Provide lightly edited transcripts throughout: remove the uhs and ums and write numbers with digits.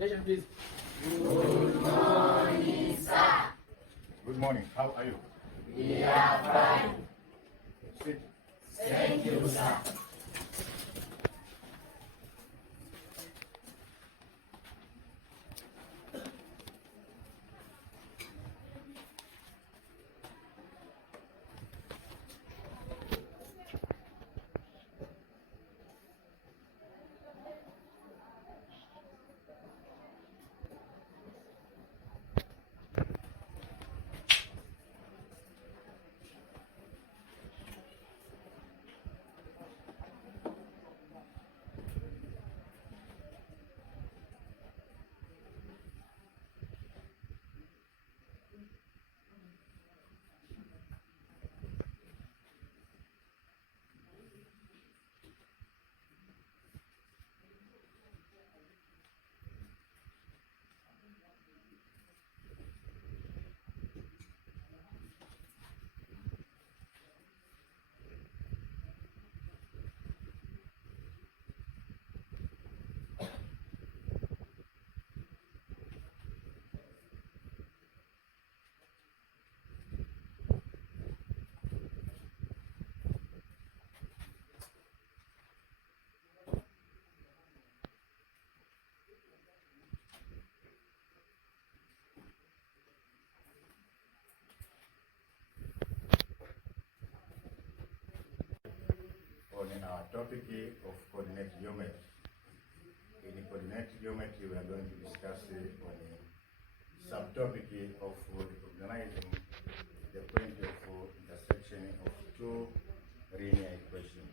Attention, please. Good morning, sir. Good morning. How are you? We are fine. Sit. Thank you, sir. On our topic of coordinate geometry. In coordinate geometry, we are going to discuss on a subtopic of recognizing the point of intersection of two linear equations.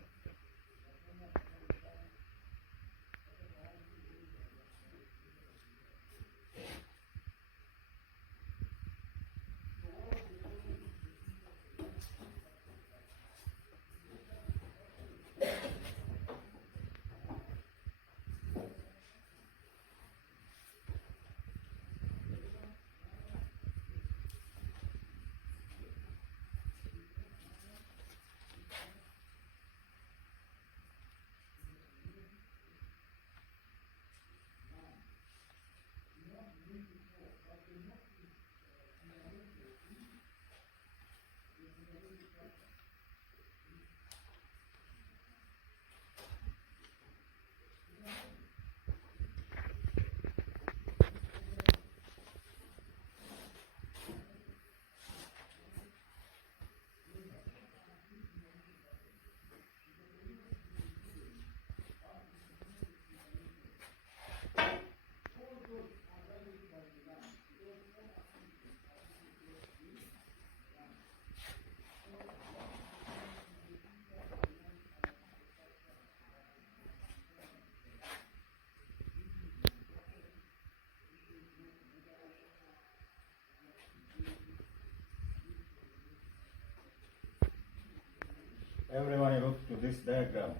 Everyone look to this diagram.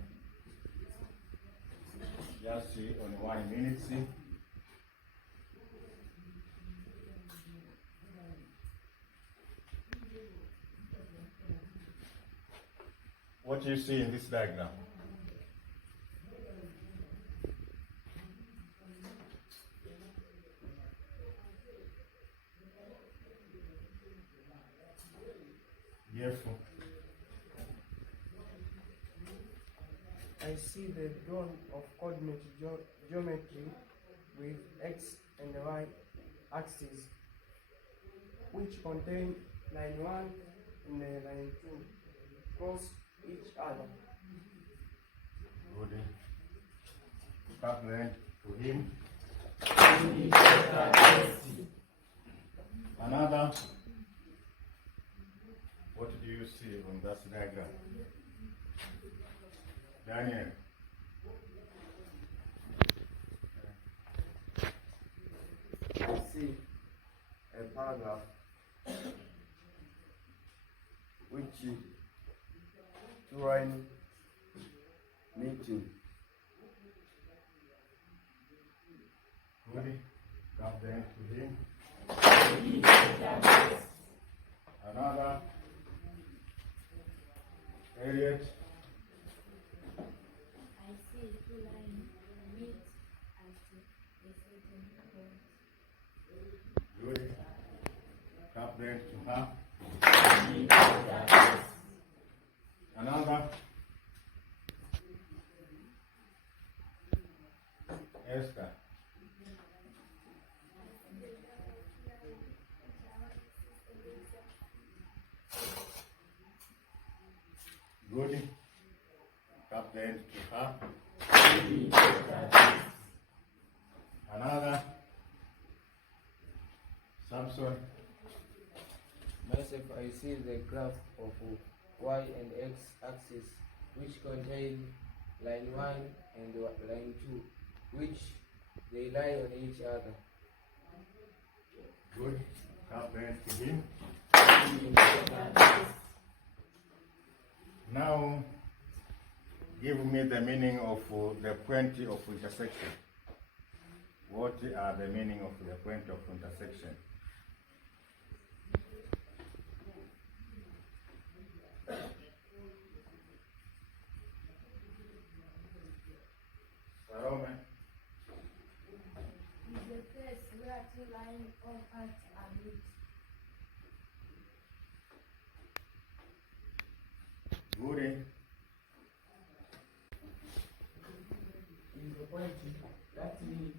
Just see on 1 minute. What do you see in this diagram? Yes. I see the drawing of coordinate geometry with x and y axes, which contain line 1 and line 2 cross each other. Good. Compliment to him. Another. What do you see on that diagram? Daniel. I see a paragraph which two line meeting. Good. Compliment to him. Another. Harriet. I see two lines meet at Good. Clap them to her. Another. Esther. Good. Clap them to her. Another. Samson. Myself, I see the graph of y and x axis, which contain line 1 and line 2, which they lie on each other. Good. Clap them to him. Now, give me the meaning of the point of intersection. What are the meaning of the point of intersection? Salome. Is the place where two lines of arcs are meet. Good. Is the point that lead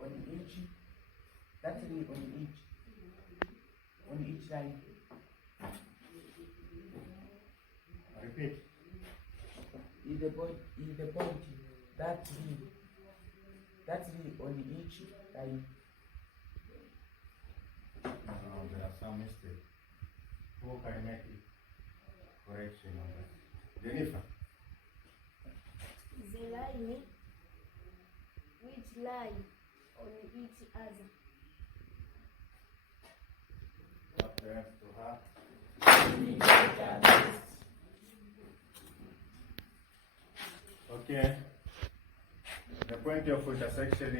on each line. Repeat. Is the point that lead on each line. There are some mistakes. Who can make it correction on that? Jennifer. The line which lie on each other. What happens to her? Okay. The point of intersection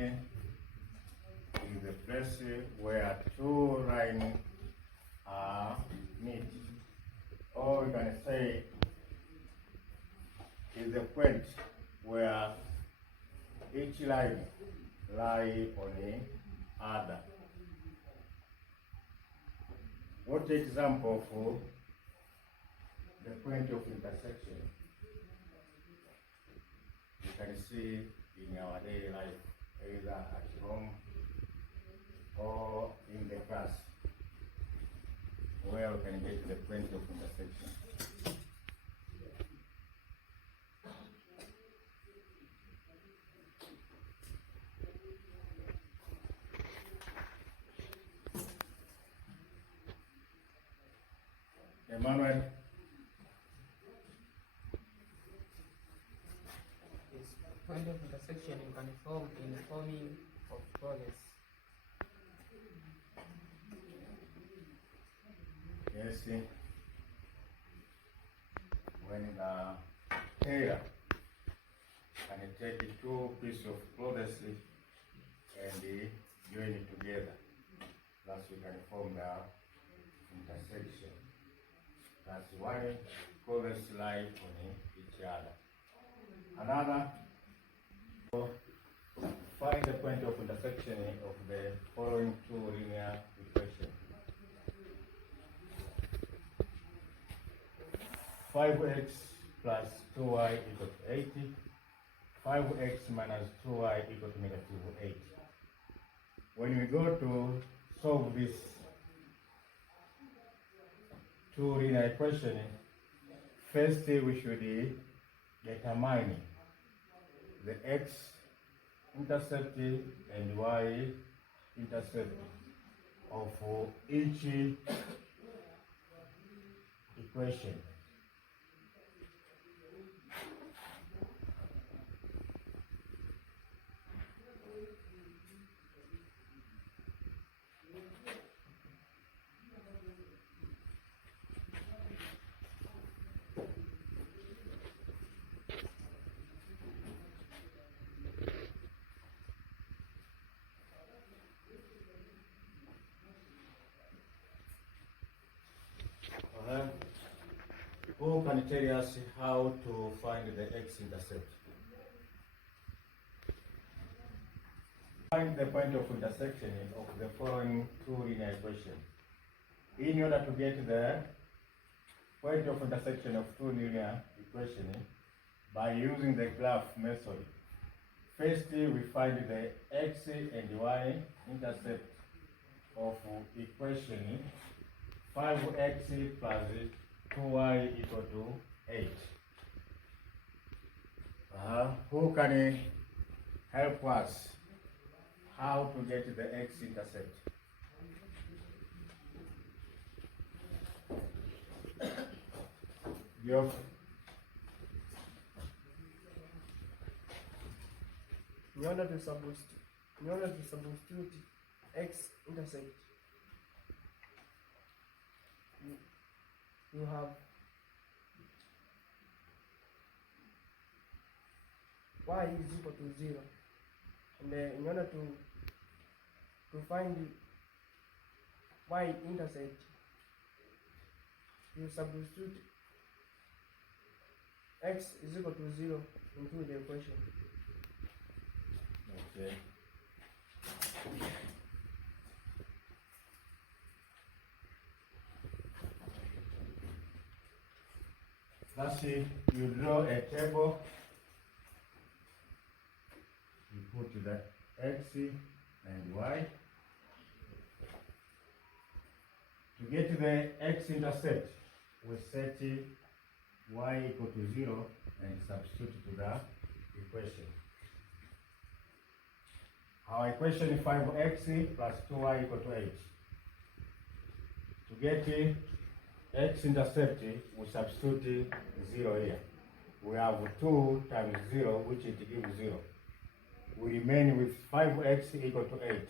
is the place where two lines meet. Or we can say is the point where each line lie on the other. What example for the point of intersection you can see in our daily life, either at home or in the class, where we can get the point of intersection? Emmanuel. Its point of intersection you can form in the forming of progress. Yes, when the tailor can take two pieces of clothes and join it together, thus we can form the intersection. That's one clothes lie on each other. Another, find the point of intersection of the following two linear equations. 5x plus 2y equals 80. 5x minus 2y equals negative 8. When we go to solve this two linear equation, first we should determine the x-intercept and y-intercept of each equation. Who can tell us how to find the x-intercept? Find the point of intersection of the following two linear equations. In order to get the point of intersection of two linear equations by using the graph method, first we find the x and y intercept of equation 5x plus 2y equal to 8. Who can help us how to get the x-intercept? Geoff? In order to substitute x-intercept, you have y is equal to 0, and in order to find y-intercept, you substitute x is equal to 0 into the equation. Okay. Let's see, you draw a table, you put the x and y. To get the x-intercept, we set y equal to 0 and substitute to the equation. Our equation is 5x plus 2y equal to 8. To get x-intercept, we substitute 0 here. We have 2 times 0, which it gives 0. We remain with 5x equal to 8.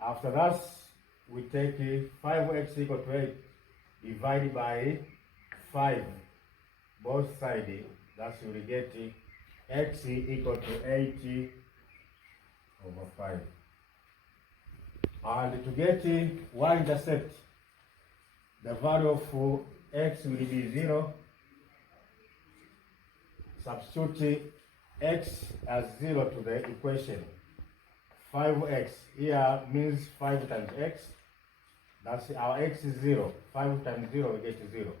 After that, we take 5x equal to 8 divided by 5, both sides. Thus we will get x equal to 8 over 5. And to get y-intercept, the value of x will be 0. Substitute x as 0 to the equation. 5x here means 5 times x. That's our x is 0. 5 times 0 we get 0.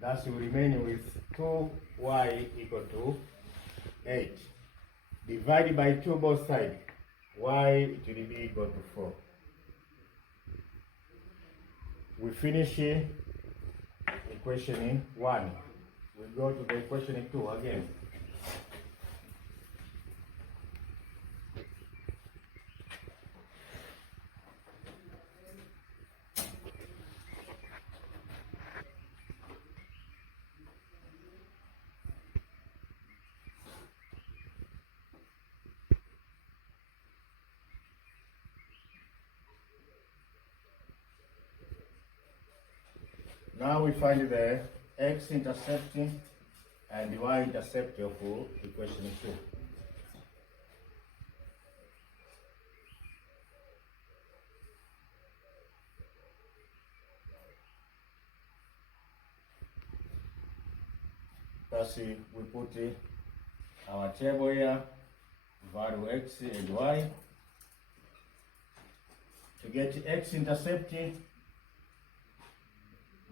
Thus we remain with 2y equal to 8. Divided by 2 both sides. Y it will be equal to 4. We finish equation 1. We go to the equation 2 again. Now we find the x-intercept and the y-intercept of equation 2. Thus we put our table here, value x and y. To get x-intercept,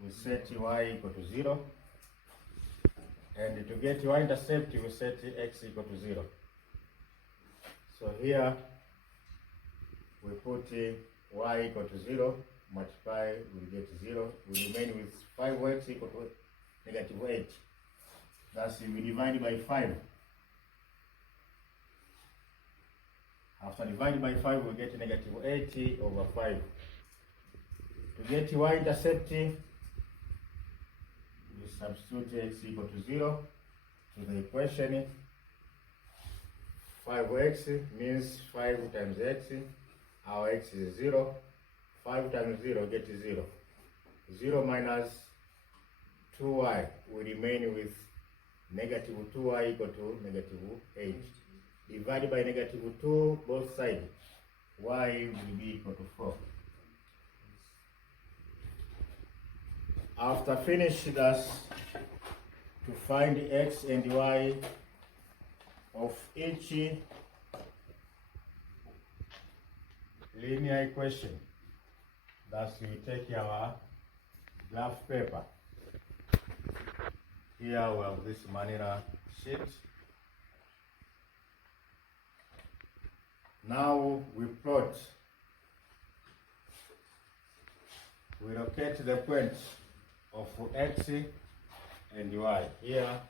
we set y equal to 0, and to get y-intercept we set x equal to 0. So here we put y equal to 0, multiply, we get 0, we remain with 5x equal to negative 8. Thus we divide by 5. After dividing by 5 we get negative 8 over 5. To get y-intercept, substitute x equal to 0 to the equation. 5x means 5 times x. Our x is 0. 5 times 0 get 0. 0 minus 2y. We remain with negative 2y equal to negative 8. Divided by negative 2 both sides. Y will be equal to 4. After finishing thus, to find x and y of each linear equation. Thus we take our graph paper. Here we have this Manila sheet. Now we plot. We locate the points of x and y. Here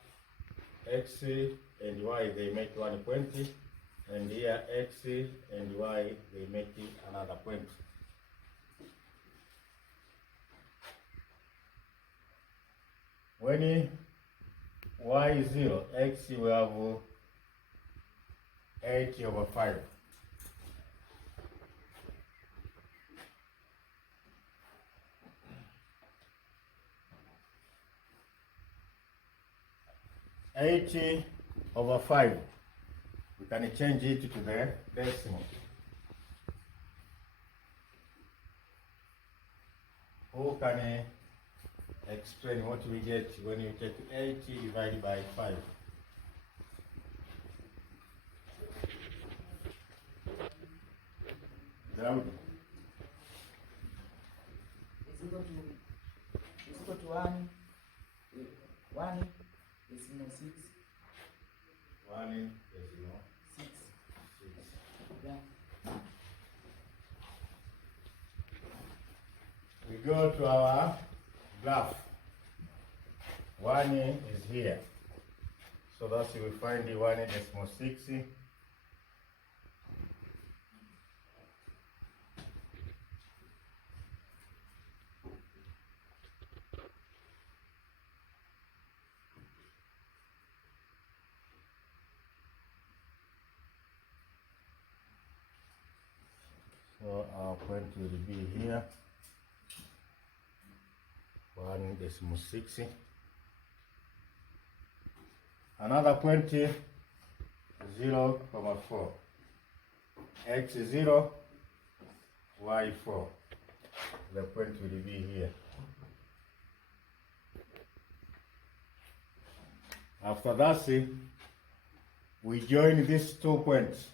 x and y, they make 1 point, and here x and y, they make another point. When y is 0, x will have 8/5. (80/5). We can change it to the decimal. Who can explain what we get when you take 80 divided by 5? Daud. Is equal to 1. 1 is 6. 1 is 6. 6. Yeah. We go to our graph. 1 is here. So that's we find the 1.6. So our point will be here. 1.6. Another point 0,4. X 0, y 4. The point will be here. After that, we join these 2 points.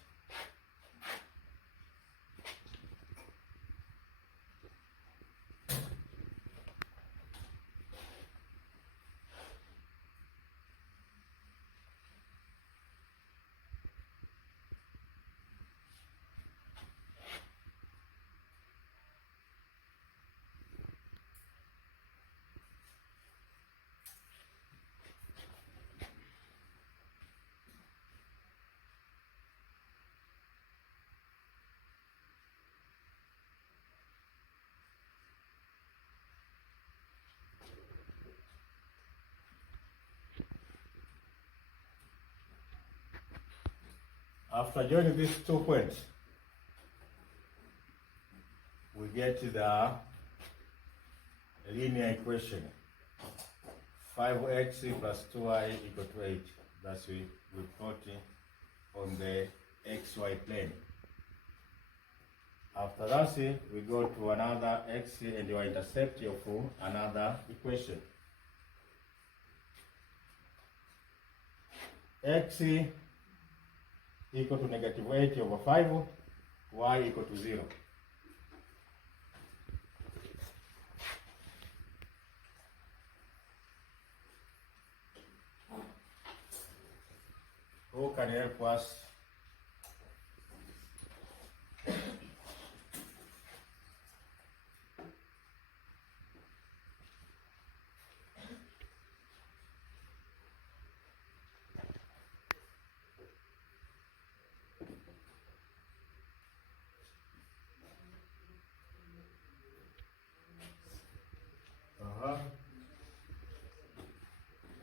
After joining these 2 points, we get the linear equation. 5x plus 2y equal to 8. That's we plot on the xy plane. After that, we go to another x and y intercept of another equation. X equal to -8/5, y equal to 0. Who can help us?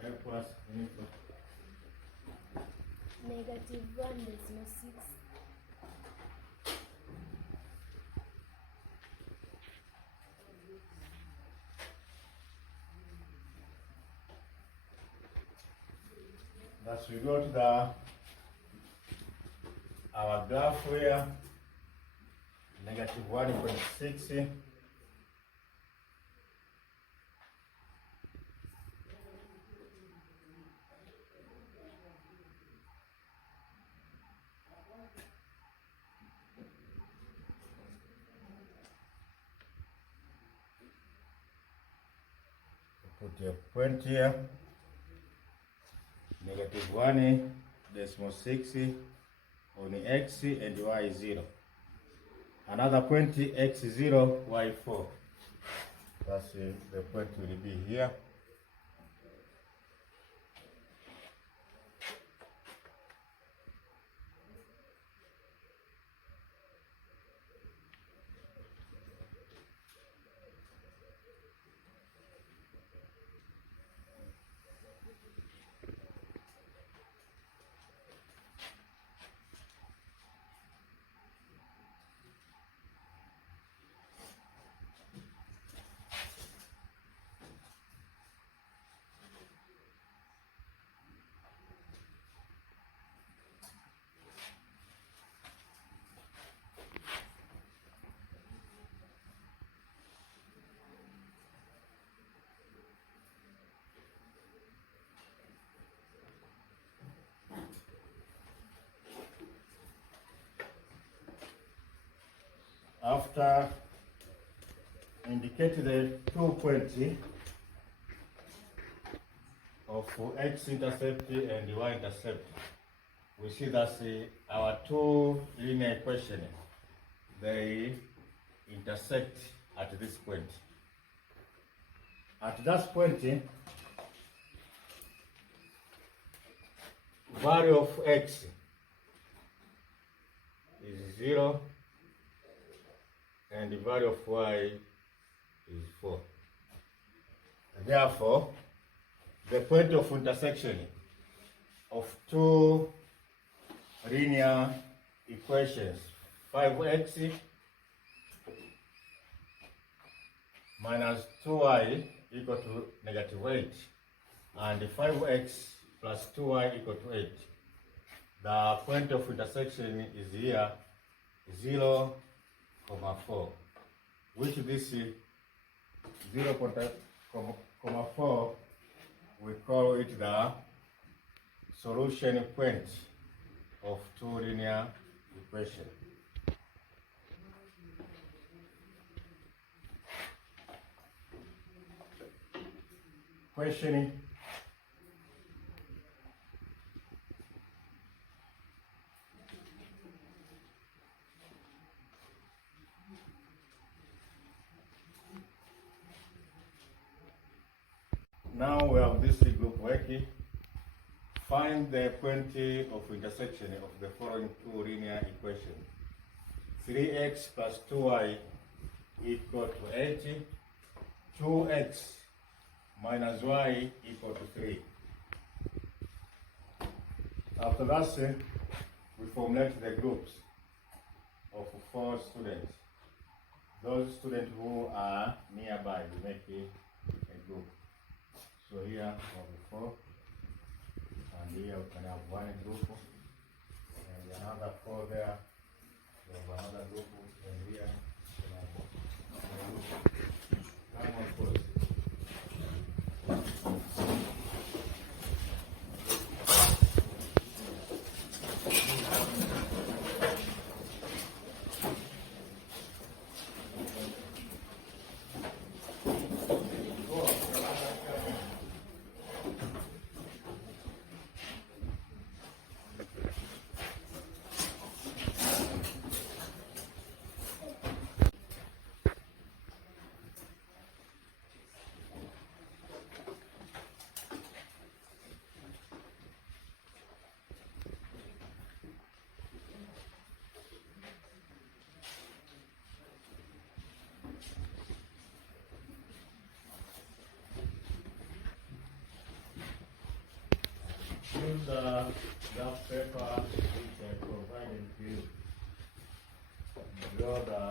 Help us. -1.6. Thus we go to our graph here, -1.6. put a point here. -1.6 on x and y 0. Another point x 0, y 4. That's the point will be here. After indicate the 2 points of x-intercept and y-intercept, we see that our two linear equations, they intersect at this point. At that point, value of x is 0 and the value of y is 4. Therefore, the point of intersection of two linear equations, 5x minus 2y equal to -8, and 5x plus 2y equal to 8. The point of intersection is here 0, 4, which this 0.4 we call it the solution point of two linear equations. Questioning. Now we have this group working. Find the point of intersection of the following two linear equations. 3x plus 2y equal to 8. 2x minus y equal to 3. After that, we formulate the groups of 4 students. Those students who are nearby, we make a group. So here we have 4, and here we can have one group, and another 4 there. We have another group, and here we have another group. Time on pause. Use the draft paper which I provided to you. Draw the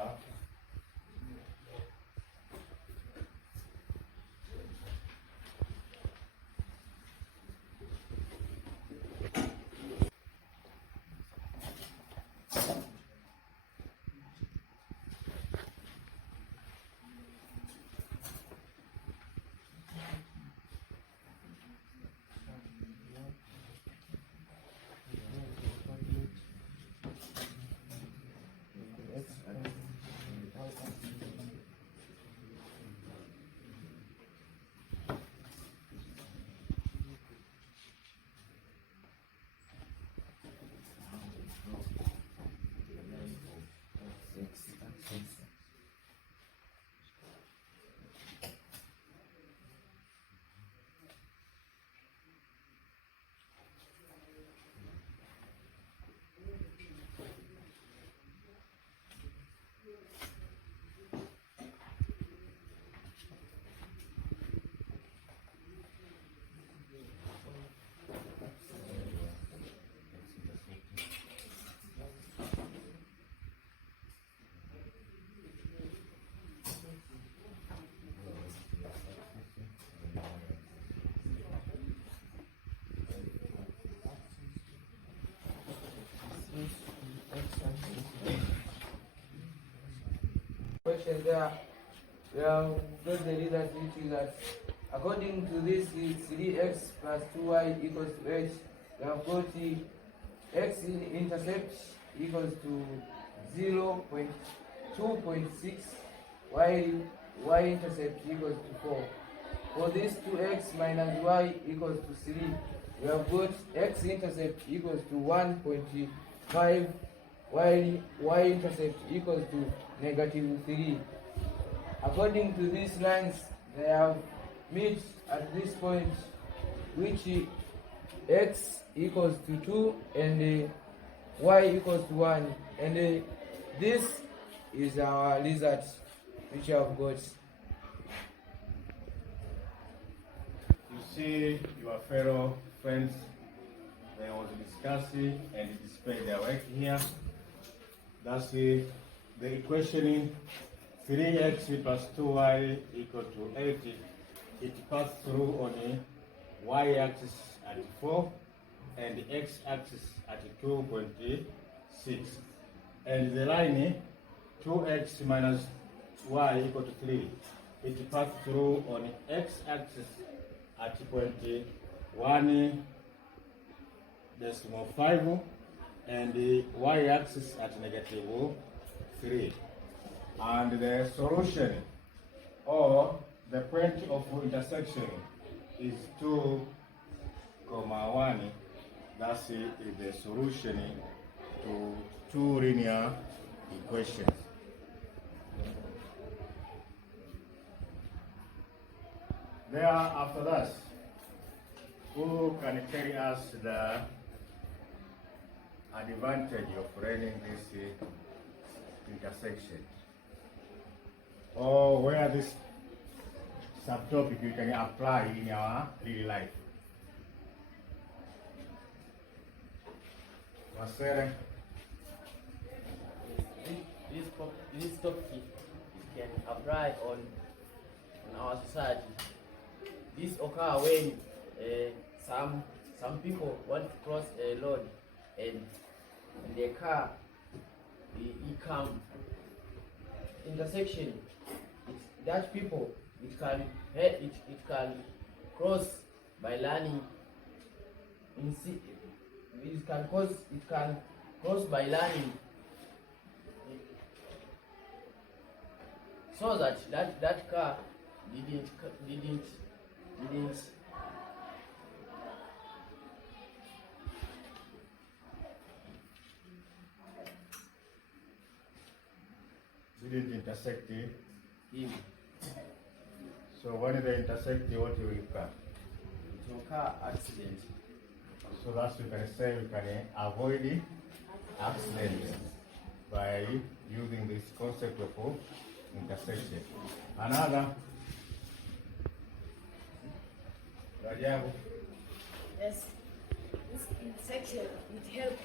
section there, we have got the result, which is that according to this 3x plus 2y equals to 8, we have got the x-intercept equals to 0.2.6, while y-intercept equals to 4. For this 2x minus y equals to 3, we have got x-intercept equals to 1.5, while y-intercept equals to -3. According to these lines, they have met at this point, which x equals to 2 and y equals to 1, and this is our result which we have got. You see your fellow friends, they was discussing and display their work here. That's the equation 3x plus 2y equal to 8. It passed through on the y-axis at 4 and the x-axis at 2.6. And the line 2x minus y equal to 3. It passed through on the x-axis at 1.5 and the y-axis at -3. And the solution or the point of intersection is 2, 1. That's the solution to two linear equations. There, after that, who can tell us the advantage of learning this intersection, or where this subtopic you can apply in our daily life? Marcel? This topic can apply on our society. This occur when some people want to cross a road and the car it come intersection. That people it can cross by learning. It can cross by learning, so that car didn't intersect him. So when they intersect, what will come? It will car accident. So that's we can say we can avoid accidents by using this concept of intersection. Another. Rajabu. Yes, this intersection would help to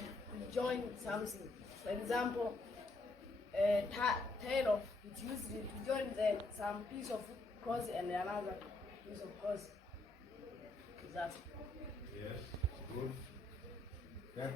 join something. For example, tail of it used to join some piece of cross and another piece of cross. That. Yes, good.